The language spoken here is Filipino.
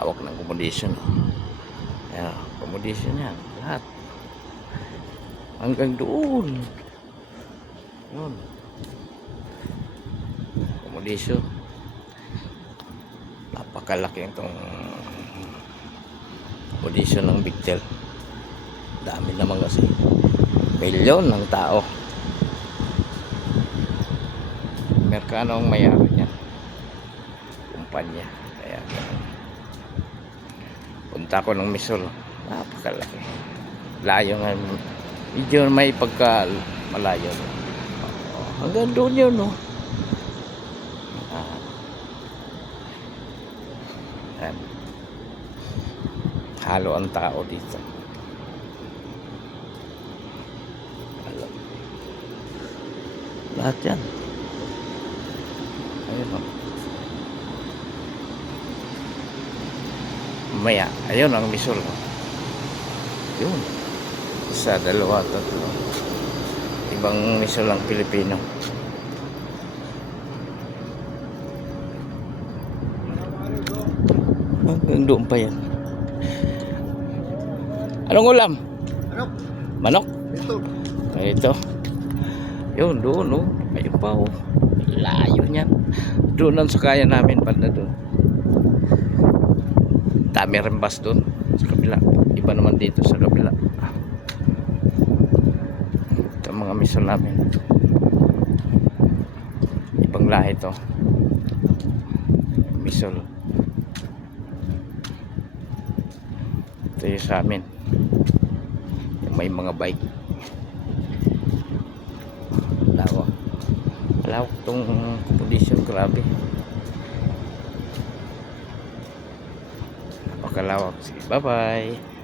lawak ng accommodation. Ayan, accommodation yan. Lahat. Hanggang doon. Yun. Accommodation. Napakalaki itong accommodation ng Bigtel. Dami naman kasi. Milyon ng tao. Merkano ang mayari niya. Kumpanya. Kaya punta ko ng Misol. Napakalaki. Layo nga. Medyo may pagka malayo. Hanggang doon yun, no? Halo ang tao dito. Lahat yan. Ayun, no? Maya, ayun ang Misol, no? Yun. Isa, dalawa, tatlo. Ibang Misol ang Pilipino. Hanggang doon pa yan. Anong ulam? Manok. Manok? Ito. Ito. Yun, doon, no? Ayun pa, oh. Layo niyan. Doon ang sakaya namin, banda doon. Dami rin bus doon. Sa kabila. Iba naman dito sa kabila. Ito mga Misol namin. Ibang lahi to. Misol. Ito yung sa amin. May mga bike. Lawak. Lawak tong condition, grabe. Napakalawak. Bye bye.